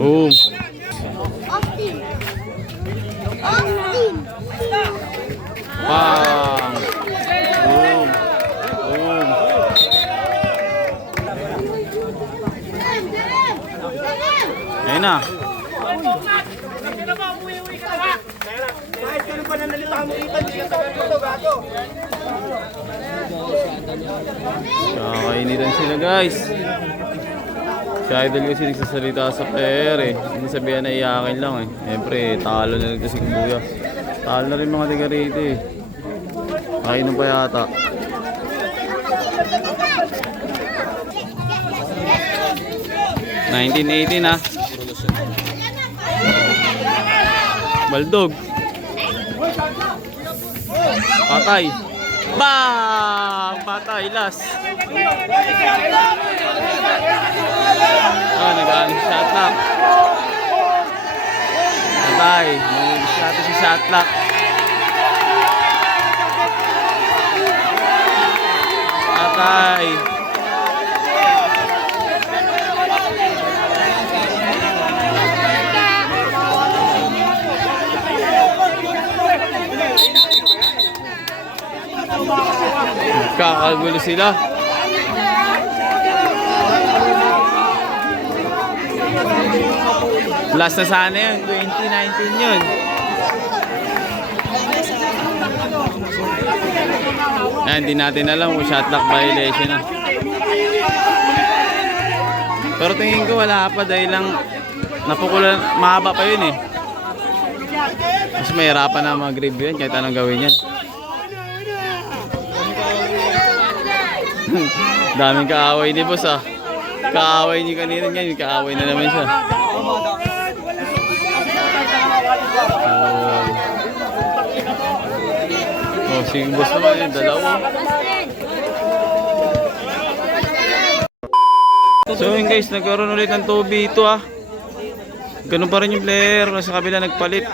Boom. Austin. Austin. Bang. Boom. Boom. Ayun na. Kakainitan sila guys. Si Idol kasi nagsasalita sa player eh. Hindi sabihan na iyakin lang eh. Siyempre talo na rin kasi Kuya. Talo na rin mga tiga rito eh. Kainom pa yata. $19.18 ha. Baldog. Patay. Bang! Patay, last. Oh, nag-ano si Shotlock. Patay. Nag-shot si Shotlock. Patay. Kakagulo sila. Last na sana yun, 2019 yun. Hindi natin alam kung shot clock violation na. Pero tingin ko wala pa dahil lang napukulan, mahaba pa yun eh. Mas mahirapan na mag-review yan kahit anong gawin yan. Daming kaaway ni boss ah. Kaaway niyo kanina niyan, kaaway na naman siya. Oh, si boss naman yun, dalawa. So yun guys, nagkaroon ulit ng 2v2 ah. Ganun pa rin yung player, nasa kabila nagpalit.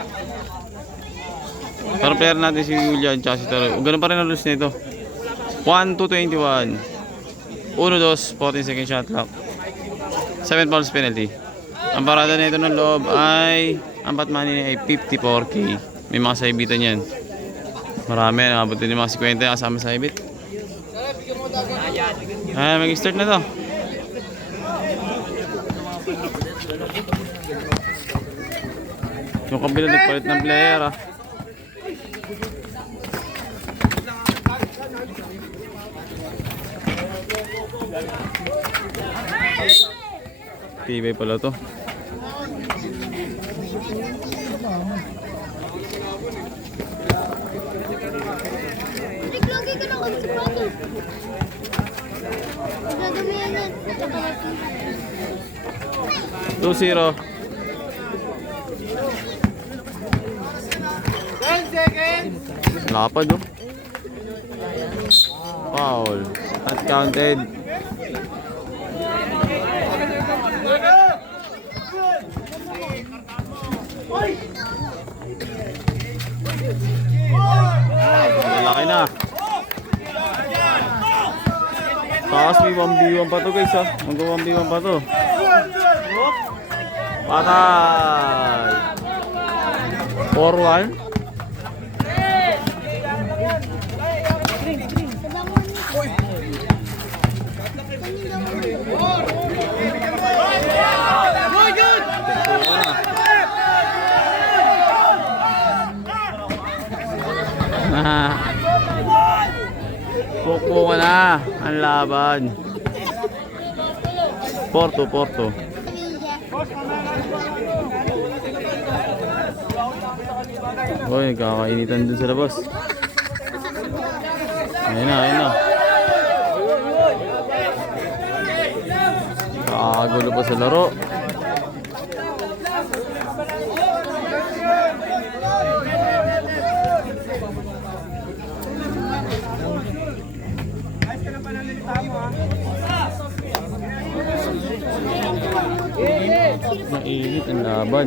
Parang player natin si Julian tsaka si Taro. Ganun pa rin ang rules nito. 1-21. 1-2, 14 second shot clock. 7 fouls penalty. Ang parada nito ng loob ay ang pot money ay 54k. May mga saibitan yan. Marami, nakabot din yung mga 50 kasama saibit. Ay, mag-start na to. Yung kabila nagpalit ng player ah. Tibay pala to. Naglagay ka ng kasipato. Nagagamihan yan. 2-0. 10 seconds. Lapad oh. Foul. Not counted. Malaki na. Taas may 1v1 pa to guys ha. Mag 1v1 pa to. Patay. 4-1. Pukpo ka na ang laban. Porto. Hoy, nagkakainitan dun sa labas. Ayun na. Kakagulo pa sa laro. Mainit ang laban.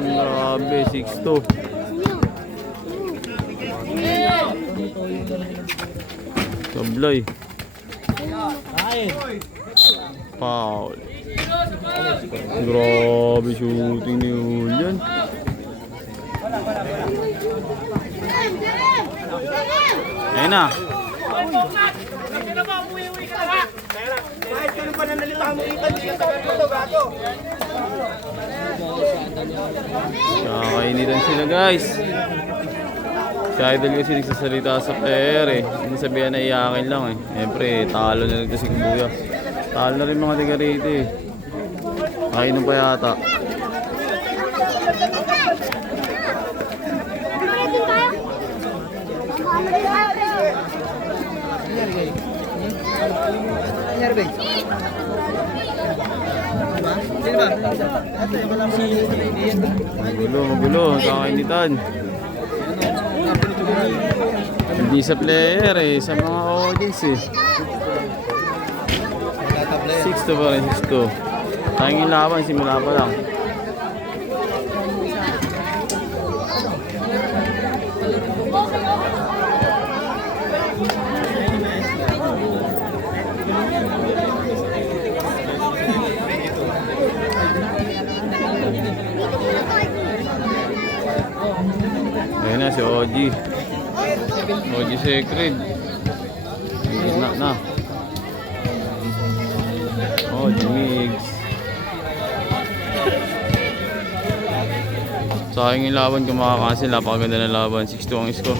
Grabe, 6-2. Sablay. Foul. Grabe shooting ni Julian. Ayun na. Kakainitan sila guys. Si Idol kasi nagsasalita sa player eh. Hindi sabihan na iyakin lang eh. Siyempre talo na rin kasi Kuya. Talo na rin mga tiga rito eh. Kainom pa yata. Magulo, kakainitan. Hindi sa player eh, sa mga audience eh. 6-2 pa rin, 6-2. Tayong ilaban, simula pa lang. Ayun na si OG. OG Secret. Na. OG Migs. Sayang yung laban kung makakancel. Napakaganda ng laban. 6-2 ang score.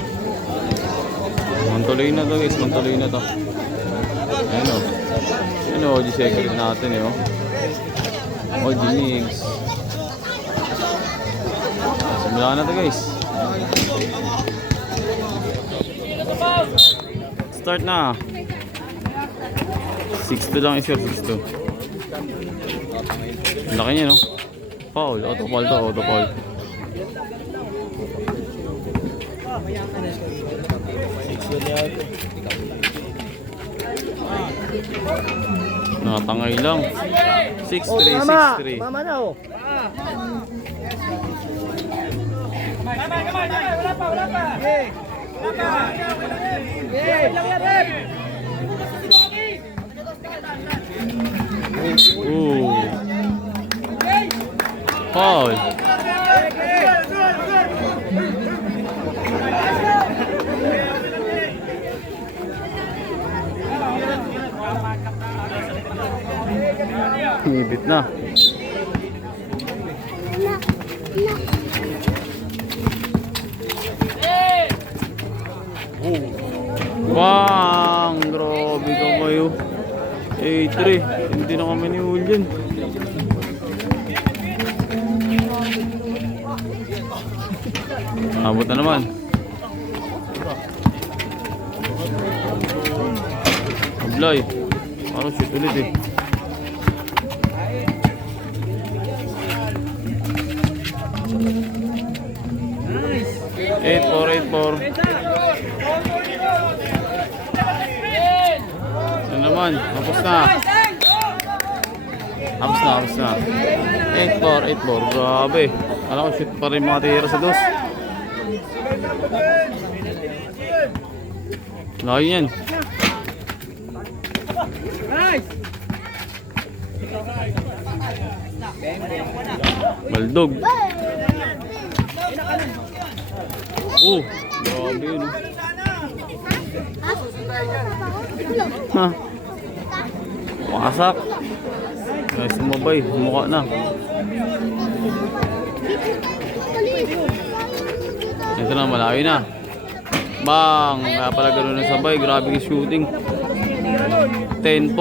Mantuloy na to guys. Mantuloy na to. Ayun o. Ayun o OG Secret natin eh o. OG Migs. Simula na to guys. Start na. 6-2 lang isip, 6-2. Laki niya no. Foul, auto foul to, auto foul. Nakatangay lang. 6-3, 6-3. Mama na oh. Wala pa. Ooh. Foul. Ngibit na. Bang! Grabe ka kayo. 8-3. Hindi na kami ni Julian. Abot na naman. Ablay. Parang shoot ulit eh. Nice. 8-4. Ano naman? Hapos na. 8-4. Grabe. Alam ko shoot pa rin mga tira sa dos. Layo yan. Nice. Baldog. Grabe yun. Ha? Wasak. Guys, sumabay. Mukha na. Ito na, malayo na. Bang! Kaya pala gano'n na sabay. Grabe yung shooting. 10-4.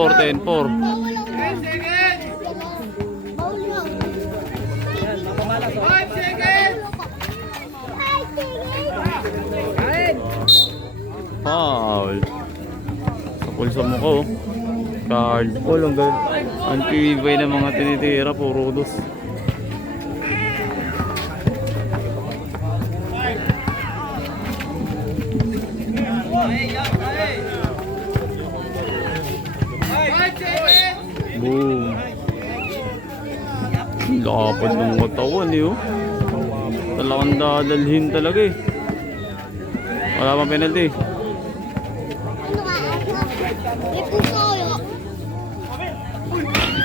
Foul. Sa pulsa mo ko. Card. Ang tibay ng mga tinitira. Puro dos. Boom. Lapad ng katawan eh oh. Talagang dadalhin talaga eh. Wala pang penalty.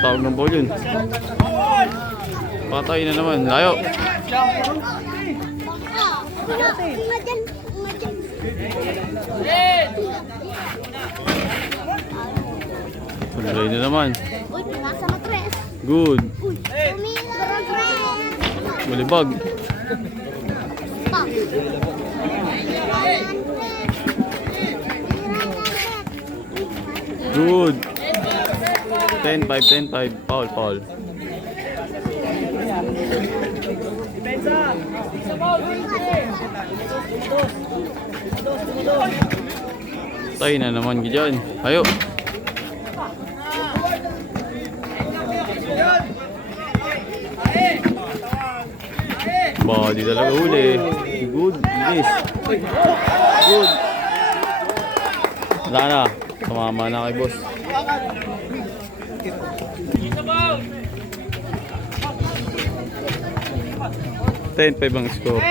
tawag ng ball yun. Patay na naman. Layo. Tuloy na naman. Uy, nasa matres. Good. Uy, tumira matres. Malibag. Pop. Good. 10-5, 10-5. Foul, foul. Tayo na naman dyan. Ayo. Body talaga huli. Good. Yes. Good. Wala na. Tumama na kay boss. Ten 5 ang score.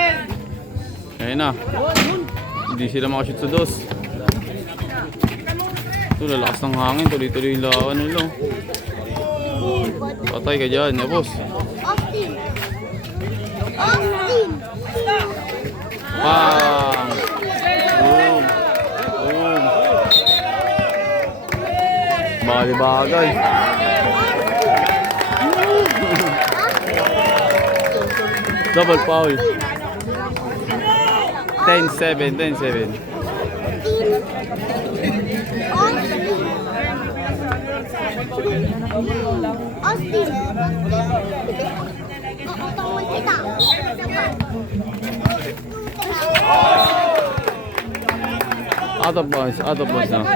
Ayun na. Hindi sila makashoot sa dos. Ito, lalakas ng hangin. Tuloy-tuloy yung lawan nila. Patay ka dyan, ya boss. Austin. Austin. Pang! Boom! Boom! Bagay-bagay. Double foul. 10-7, 10-7. Austin. Tawan kita. Out of bounds na.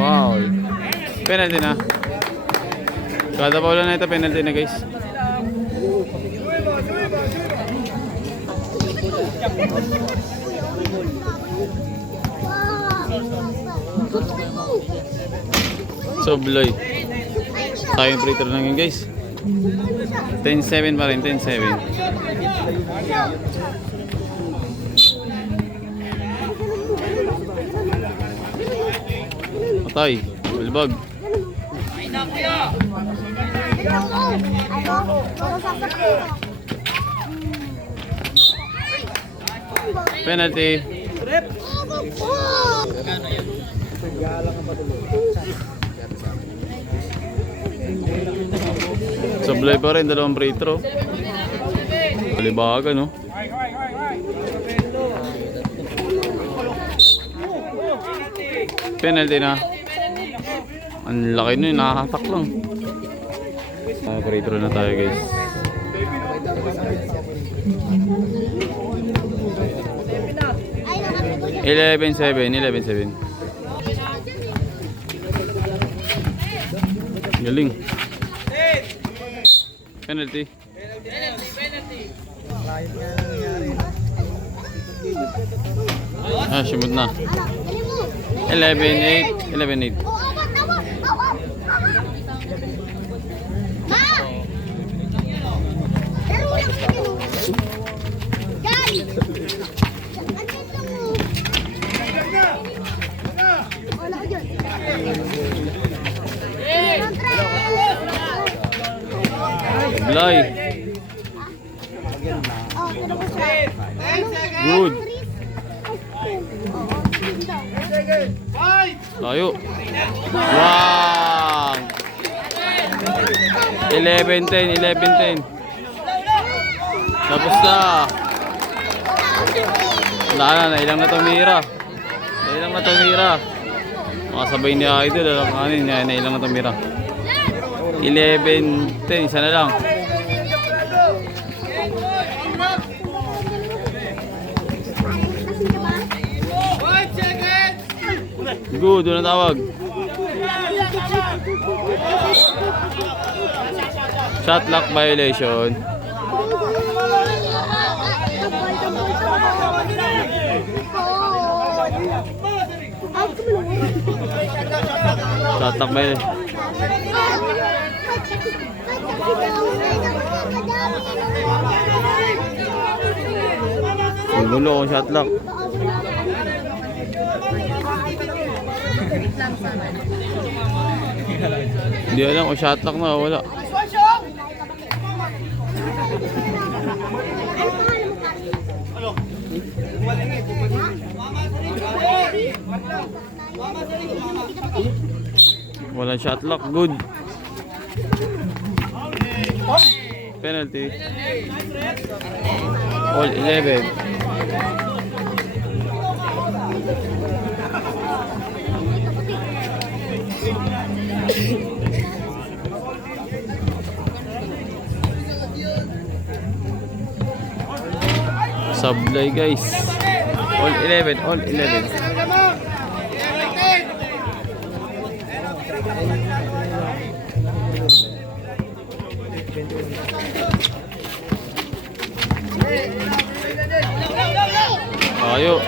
Foul. Penalty na. Kada foul na ito, penalty na guys. So, Bloy. Tayong free throw lang yun guys. 10-7 pa rin, 10-7. Patay. Bulbag. Penalty. Sablay pa rin, dalawang free throw. Balibaga, no? Penalty na. Ang laki nun, nakakatak lang. Free throw na tayo guys. Eleven seven. Galing. Penalty. Ah, simot na. 11-8. 11-8. Blay. Good. Layo. Wow. 11-10. Tapos na. Wala na, nailang na tumira. Makasabay ni Idol, alam kanin niya, nailang na tumira. 11-10, isa na lang. Good, doon ang tawag. Shot clock violation. Shot clock violation. Gulo kung shot lock. Hindi alam kung shot lock na wala. Walang shot lock, good. Penalty. All 11. Sablay guys. All 11, all 11. Ayo.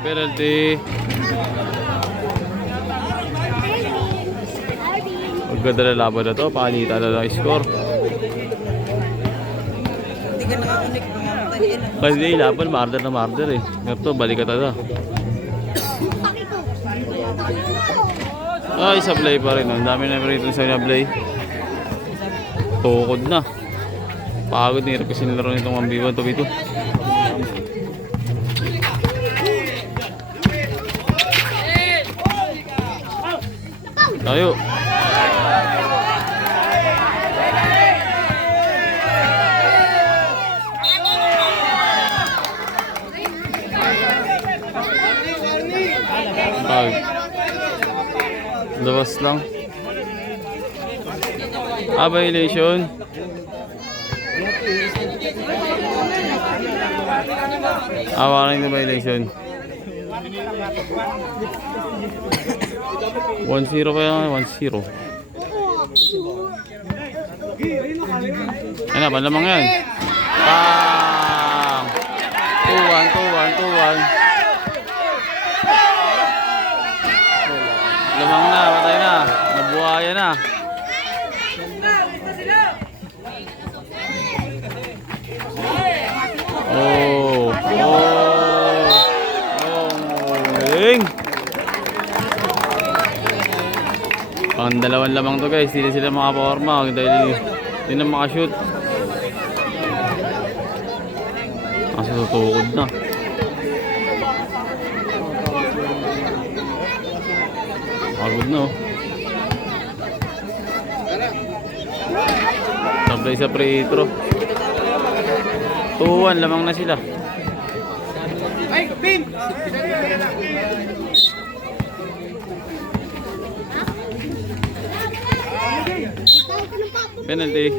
Penalty. Maganda na laban na to. Pakanita na lang score. Kasi laban, marder na marder eh. Ngayon balik ka tada. Ay, sablay pa rin. Ang dami na rito sa sablay. Tukod na. Pagod, nirap kasi nilaro nitong 1v1 to bito. Tayo. Labas lang. Violation. Warning na violation. 1-0 kaya nga, 1-0. Ano, panlamang yan. Bang! 2-1, 2-1, 2-1. Lamang na, patay na. Nabuhaya na. Oh, galing. Pang dalawang lamang to guys, hindi sila makaporma dahil hindi na makashoot. Kasi tutukod na. Pagod no. Sablay sa free throw. 2-1, lamang na sila. Ay, Pim! Penalty.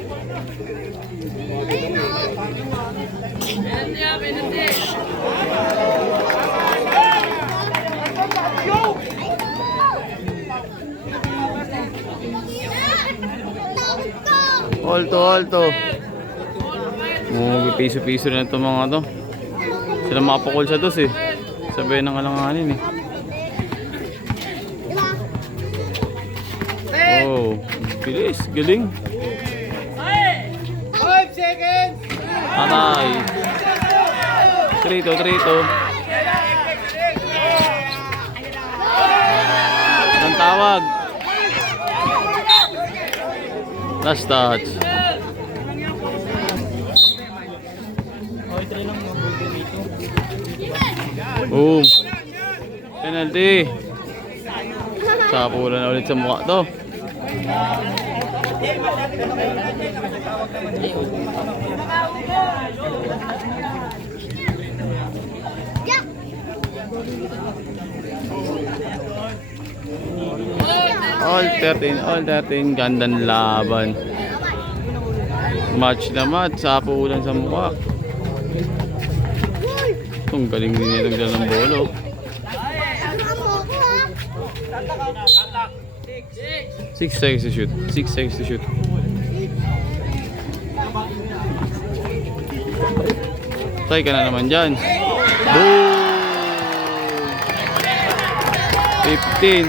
Alto. Piso-piso na itong mga to. Sila makapukol sa dos eh. Sabihin ng alanganin eh. Oh, bilis, galing. 5 seconds! Atay. 3-2. Ang tawag. Last touch. Boom. Penalty. Sapulan na ulit sa mukha to. All 13, gandang laban. Match na match, sapulan sa mukha. Ang galing din nito dyan ng bolo. 6 seconds to shoot. 6 seconds to shoot. Tay ka na naman dyan. Boom! 15.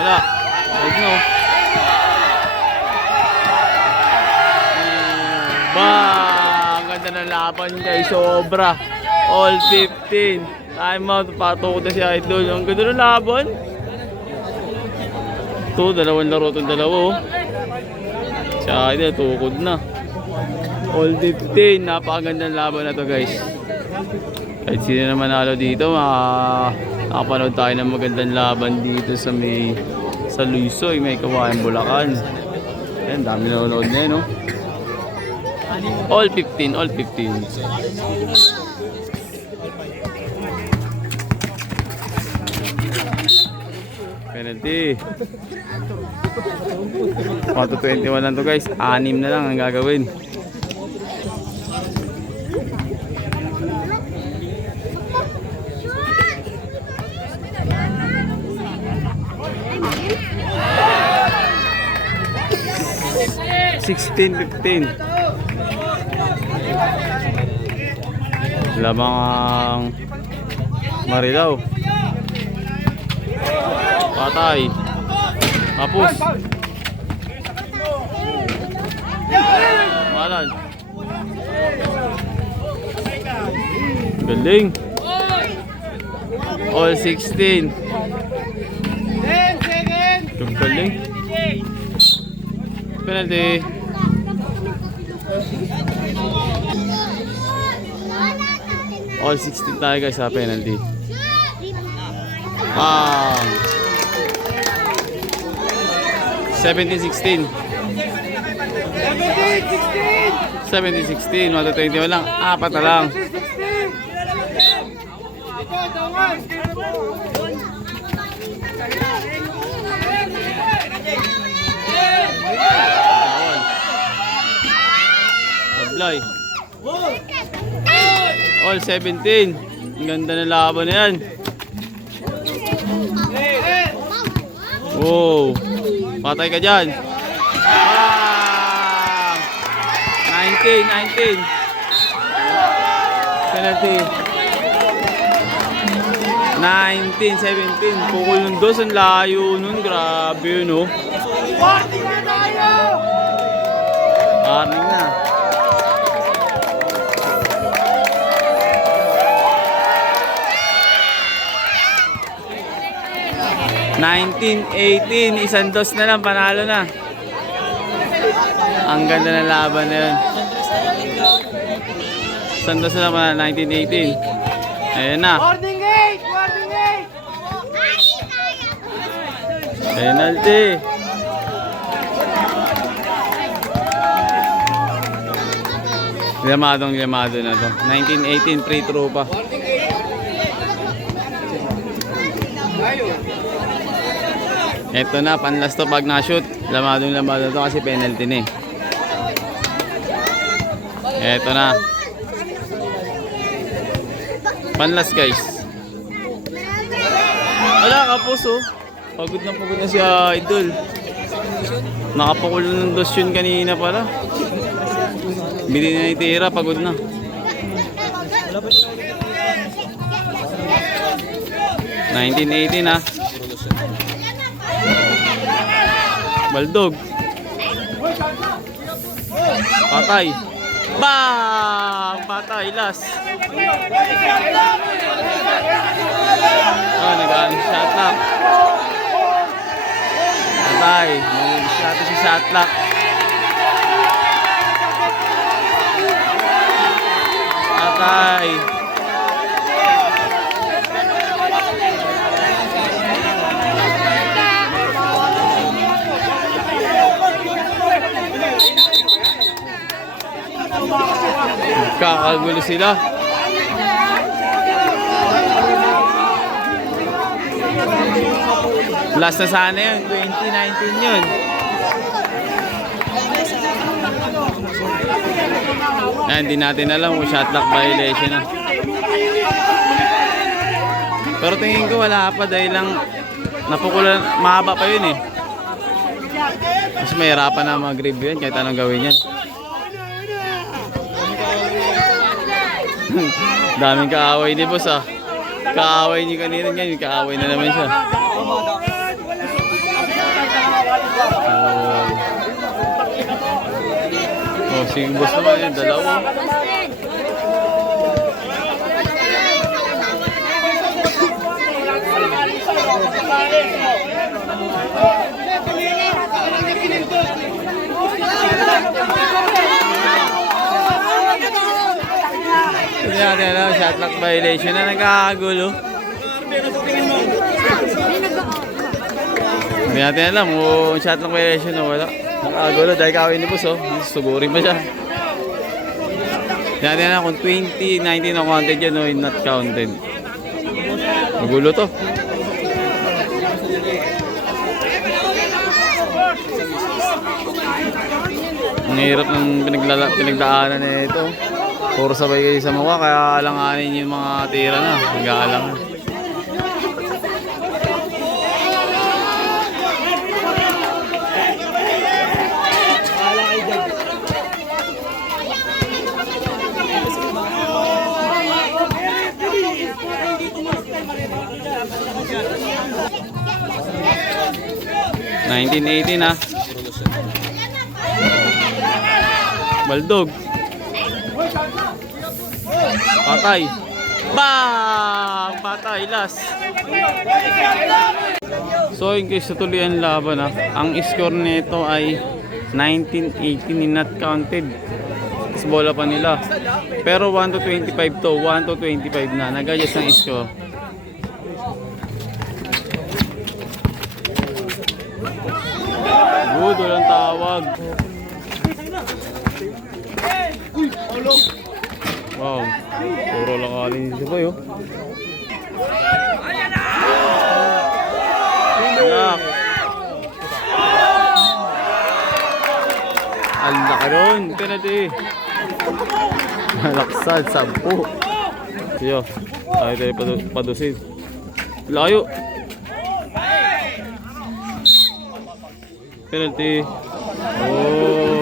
Wala. Ayun no. Ba, ang ganda ng laban guys, sobra. All 15. Time out, patukod na si Idol. Ang ganda ng laban. Ito, dalawang laro itong dalawa oh. Si Idol, tukod na. All 15, napakagandang laban na to guys. Kahit sino na manalo dito, nakapanood tayo ng magandang laban dito sa Luisoy, may Kawayan, Bulacan. Ayan, dami nanonood na yun, no? All 15, all 15. Penalty. 1-21 lang to guys. 6 na lang ang gagawin. $16-15. Lamang Marilao. Patay. Tapos. Malan. Galing. All 16. 10 seconds. Galing. Penalty. All 16 tayo guys sa penalty. 17-16. 17-16. 1-21 lang. 4 na lang. Sablay. All 17. Ang ganda ng laban na yan. Wow. Patay ka dyan. 19. Penalty. 19-17. Pukul ng dos. Ang layo nun. Grabe yun, oh. Warning na tayo! Warning na. $19-18, isang dos na lang, panalo na. Ang ganda ng laban na yun. Isang dos na lang, panalo, 19-18. Ayan na. Warning 8! Warning 8! Penalty. Lamado na to. 19-18, free throw pa. Ito na, panlast to pag na-shoot. Lamado to kasi penalty na eh. Ito na. Panlast guys. Wala ka puso. Pagod na si Idol. Nakapakul ng dos yun kanina pala. Bili na ni Tira, pagod na. $19-18 ha. Baldog. Patay. Bang! Patay, last. Oh, nag-aano si Shotlock. Patay. Nag-aano natin si Shotlock. Patay. Kakagulo sila. Last na sana yun, 2019 yun. Hindi natin alam kung shot clock violation na. Pero tingin ko wala pa dahil lang napukulan, mahaba pa yun eh. Mas mahirapan na mag-review yan kahit anong gawin yan. Daming kaaway ni boss ah. Kaaway niyo kanina ngayon, kaaway na naman siya. Oh, sige boss naman yun, dalawa. Yan, shot clock violation na nagkakagulo. Hindi natin alam kung shot clock violation o wala. Nagkakagulo dahil kawin ni boss, oh. Sugurin pa siya. Hindi natin alam kung 20, 19 na counted yun o not counted. Magulo to. Ang hirap ng pinagdaanan na ito. Puro sabay kayo sa mukha, kaya alanganin yung mga tira na. Nag-aalangan. $19.80 na. Baldog. Patay. Bang! Patay, last. So, in case natuloy ang laban, ang score nito ay 19-18 not counted. Tapos bola pa nila. Pero 1-25 to, 1-25 na. Nag-adjust ang score. Good, walang tawag. Wow, puro lang alin si Boy, oh. Anak. Ang laki ron, penalty. Malaksad, 10. Siyo, tayo padusin. Layo. Penalty. Oh.